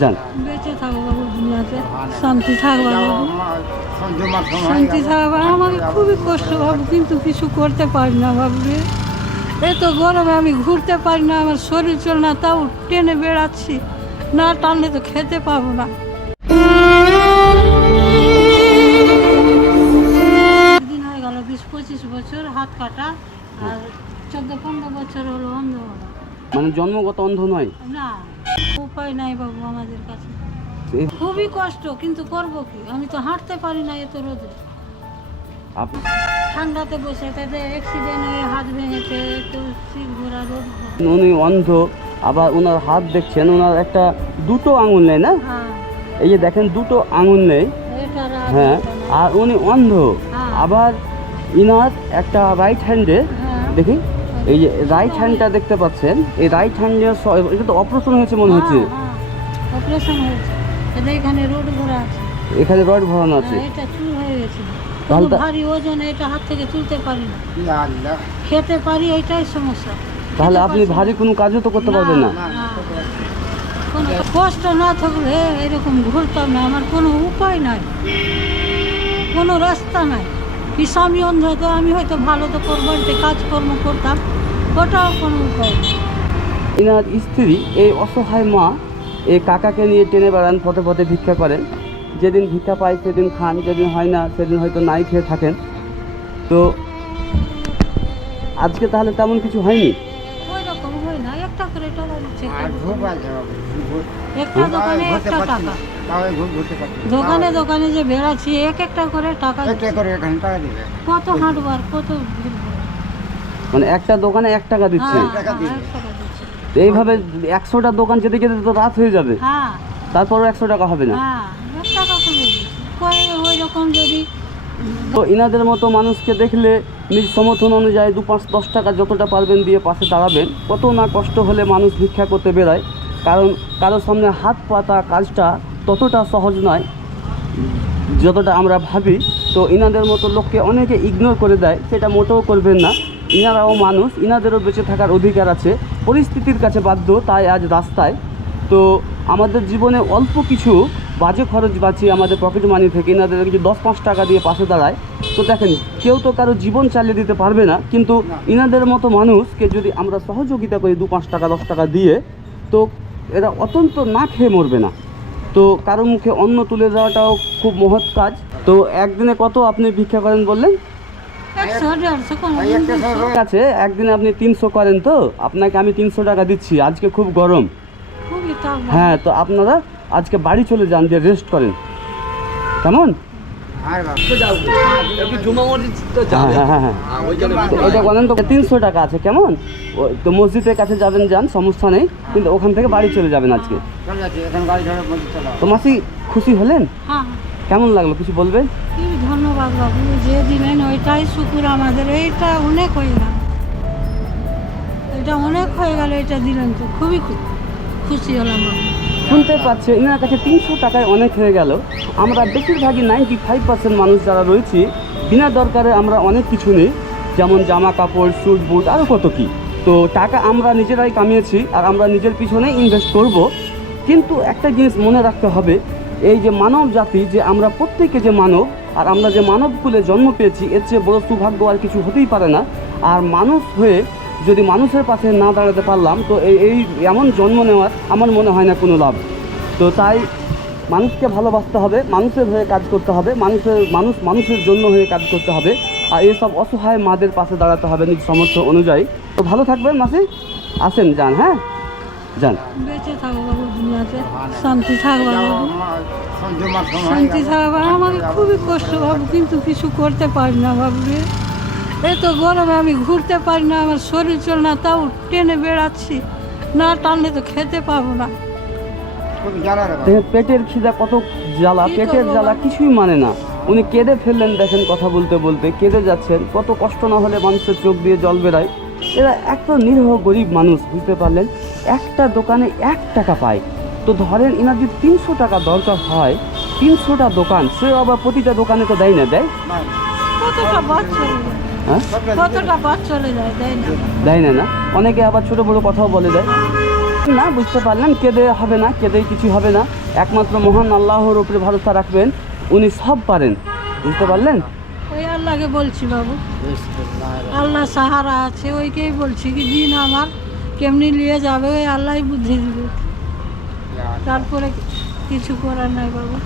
যান। বেঁচে থাকো বাবু, দুনিয়াতে শান্তি থাকবা বাবু, শান্তি থাকবা। আমাকে খুবই কষ্ট বাবু, কিন্তু কিছু করতে পারি না বাবু রে। এত গরমে আমি ঘুরতে পারি না, আমার শরীর চল না, তাও টেনে বেড়াচ্ছি, না টানলে তো খেতে পাবো না। দিন হয়ে গেল 20-25 বছর হাত কাটা, আর 14-15 বছর হলো অন্ধ হওয়া। মানে জন্মগত অন্ধ নয়? না, উপায় নাই বাবু আমাদের কাছে, খুবই কষ্ট, কিন্তু করব কি? আমি তো হাঁটতে পারি না এত রোদে। ঠান্ডাতে বসে তাতে অ্যাক্সিডেন্ট হয়ে হাত ভেঙেছে, একটু শির ঘোরা, রোদ। উনি অন্ধ, আবার ওনার হাত দেখছেন, ওনার একটা দুটো আঙুল নেই না? হ্যাঁ, এই যে দেখেন দুটো আঙুল নেই। এটা হ্যাঁ, আর উনি অন্ধ। আবার ইনার একটা রাইট হ্যান্ডে দেখি, এই যে রাইট হ্যান্ডটা দেখতে পাচ্ছেন, এই রাইট হ্যান্ডে এটা তো অপারেশন হয়েছে মনে হচ্ছে। অপারেশন হয়েছে, এটা এখানে রোড ভরা আছে, এখানে রড ভরানো আছে। এটা চুল হয়ে গেছে, তাহলে ভারী ওজন, এটা হাত থেকে তুলতে পারি না, খেতে পারি, এইটাই সমস্যা। তাহলে আপনি ভারী কোনো কাজও তো করতে পারবেন না। কোনো কষ্ট না থাকলে এরকম ঘুরতাম না, আমার কোনো উপায় নাই, কোনো রাস্তা নাই। কি স্বামী অন্ধ হতো, আমি হয়তো ভালো তো বাড়িতে কাজকর্ম করতাম, ওটাও কোনো উপায় নেই। ইনার স্ত্রী এই অসহায় মা এই কাকাকে নিয়ে টেনে বেড়ান, পথে পথে ভিক্ষা করেন। যেদিন ভিক্ষা পায় সেদিন খান, যেদিন হয় না সেদিন হয়তো নাই খেয়ে থাকেন। তো আজকে তাহলে তেমন কিছু হয়নি? ওই রকম হয় না, একটা করে টাকা দিচ্ছে, একটা দোকানে একটা টাকা, দোকানে দোকানে যে বেড়াচ্ছি, একটা করে টাকা দিবে। কত হাঁটবার, কত ঘুরবো। মানে একটা দোকানে 1 টাকা দিচ্ছে। টাকা দিচ্ছে। এইভাবে 100টা দোকান যেতে যেতে তো রাত হয়ে যাবে, তারপরও 100 টাকা হবে না। 1 টাকা করে ওই রকম যদি। তো ইনাদের মতো মানুষকে দেখলে নিজ সমর্থন অনুযায়ী 2-5-10 টাকা যতটা পারবেন দিয়ে পাশে দাঁড়াবেন। কত না কষ্ট হলে মানুষ ভিক্ষা করতে বেরোয়, কারণ কারোর সামনে হাত পাতা কাজটা ততটা সহজ নয় যতটা আমরা ভাবি। তো ইনাদের মতো লোককে অনেকে ইগনোর করে দেয়, সেটা মোটেও করবেন না। ইনারাও মানুষ, ইনাদেরও বেঁচে থাকার অধিকার আছে, পরিস্থিতির কাছে বাধ্য, তাই আজ রাস্তায়। তো আমাদের জীবনে অল্প কিছু বাজে খরচ বাঁচিয়ে আমাদের পকেট মানি থেকে ইনাদের কিছু 10-5 টাকা দিয়ে পাশে দাঁড়ায়। তো দেখেন, কেউ তো কারো জীবন চালিয়ে দিতে পারবে না, কিন্তু ইনাদের মতো মানুষকে যদি আমরা সহযোগিতা করি 2-5 টাকা 10 টাকা দিয়ে, তো এরা অত্যন্ত না খেয়ে মরবে না। তো কারো মুখে অন্ন তুলে দেওয়াটাও খুব মহৎ কাজ। তো একদিনে কত আপনি ভিক্ষা করেন বললেন? ঠিক আছে, একদিনে আপনি 300 করেন, তো আপনাকে আমি 300 টাকা দিচ্ছি। আজকে খুব গরম, হ্যাঁ, তো আপনারা আজকে বাড়ি চলে যান, যে রেস্ট করেন, কেমন? ওইটা বলেন তো, 300 টাকা আছে, কেমন? তো মসজিদের কাছে যাবেন, যান, সমস্যা নেই, কিন্তু ওখান থেকে বাড়ি চলে যাবেন আজকে। তো মাসি খুশি হলেন? কেমন লাগলো কিছু বলবেন? ধন্যবাদ বাবু, যে দিলেন ওইটাই শুকুর আমাদের, এইটা অনেক হয়ে গেল, এটা অনেক হয়ে গেল, এটা দিলেন তো খুবই খুশি হলাম বাবু। শুনতে পাচ্ছে এনার কাছে 300 টাকায় অনেক হয়ে গেল। আমরা বেশিরভাগই 95% মানুষ যারা রয়েছি, বিনা দরকারে আমরা অনেক কিছু নিই, যেমন জামা কাপড়, স্যুট বুট, আরও কত কি। তো টাকা আমরা নিজেরাই কামিয়েছি, আর আমরা নিজের পিছনে ইনভেস্ট করব। কিন্তু একটা জিনিস মনে রাখতে হবে, এই যে মানব জাতি, যে আমরা প্রত্যেকে যে মানব, আর আমরা যে মানবকুলে জন্ম পেয়েছি, এর চেয়ে বড় সৌভাগ্য আর কিছু হতেই পারে না। আর মানুষ হয়ে যদি মানুষের পাশে না দাঁড়াতে পারলাম, তো এই এমন জন্ম নেওয়ার আমার মনে হয় না কোনো লাভ। তো তাই মানুষকে ভালোবাসতে হবে, মানুষের হয়ে কাজ করতে হবে, মানুষের জন্য হয়ে কাজ করতে হবে, আর এইসব অসহায় মাদের পাশে দাঁড়াতে হবে নিজ সামর্থ্য অনুযায়ী। তো ভালো থাকবেন মাসি, আসেন, যান, হ্যাঁ যান। বেঁচে থাকো বাবু, দুনিয়াতে শান্তি থাকবা বাবু, শান্তি থাকবা। আমাকে খুবই কষ্ট বাবু, কিন্তু কিছু করতে পারি না বাবু রে। এত গরমে আমি ঘুরতে পারি না, আমার শরীর চল না, তাও টেনে বেড়াচ্ছি, না টানলে তো খেতে পাবো না। পেটের খিদা কত জ্বালা, পেটের জ্বালা কিছুই মানে না। উনি কেঁদে ফেললেন, দেখেন কথা বলতে বলতে কেঁদে যাচ্ছেন। কত কষ্ট না হলে মানুষের চোখ দিয়ে জল বেরায়। এরা এত নিরীহ গরিব মানুষ, বুঝতে পারলেন? একটা দোকানে 1 টাকা পায়। তো ধরেন এনার যদি 300 টাকা দরকার হয়, 300টা দোকান, সে আবার প্রতিটা দোকানে তো দেয় না, দেয়? কতটা বাদ চলে যায়, কতটা বাদ চলে যায়, দেয় না, দেয় না। অনেকে আবার ছোট বড় কথাও বলে দেয়। না, বুঝতে পারলেন, কেঁদে হবে না, কেঁদে কিছু হবে না। একমাত্র মহান আল্লাহর উপরে ভরসা রাখবেন, উনি সব পারেন। বুঝতে পারলেন? ওই আল্লাহকে বলছি বাবু, আল্লাহ সাহারা আছে, ওইকেই বলছি কি দিন আমার কেমনি নিয়ে যাবে ওই আল্লাহই বুদ্ধি দিবে, তারপরে কিছু করার নাই বাবু।